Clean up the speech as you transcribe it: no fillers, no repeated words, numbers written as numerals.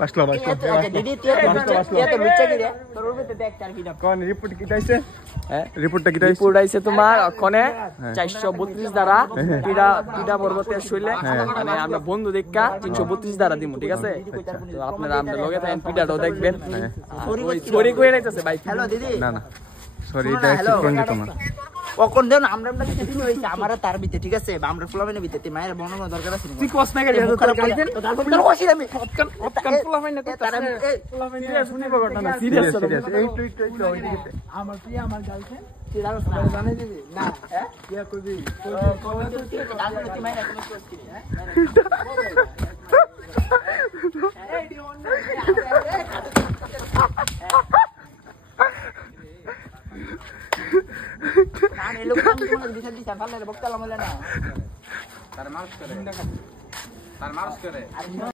বাসলো দিদি তুই তো লুচ্চা কি রে তোর উপরে দেখ চার কি কোন রিপোর্ট কি দাইছে হ্যাঁ রিপোর্টটা কি দাইছে রিপোর্ট আইছে তোমার ওখানে 432 দ্বারা পিডা পর্বতের শৈলে মানে আমরা বন্ধু দেখা 332 দ্বারা দিমু ঠিক আছে তো আপনারা আমাদের লগে থাকেন পিডাটাও দেখবেন ওই চুরি কইরা যাইতেছে ভাই হ্যালো দিদি না না সরি এটা একটু রঞ্জিত তোমার কখন দেন আমরা আমরা কিছু দিন হইছে আমারা তার ভিতরে ঠিক আছে আমরা ফুলামেনে ভিতরে মায়ের বনন দরকার আছে তুই কষ্ট না করে তোর গার্লফ্রেন্ড তোর কইছি আমি কতক্ষণ ফুলামেনে তো ফুলামেনে শুনিব ঘটনা সিরিয়াস একটু ওইদিকে আমার প্রিয় আমার গার্লফ্রেন্ড তুই জানে দিবি না হ্যাঁ কি কইবি গার্লফ্রেন্ড তুই মায়ের কোনো করছিস হ্যাঁ এই দিও না ನಾನು ಎಲ್ಲೋ ದಿವಸ ಬಕ್ತಲ್ಲ ಮಲ್ಲ তার মাউস করে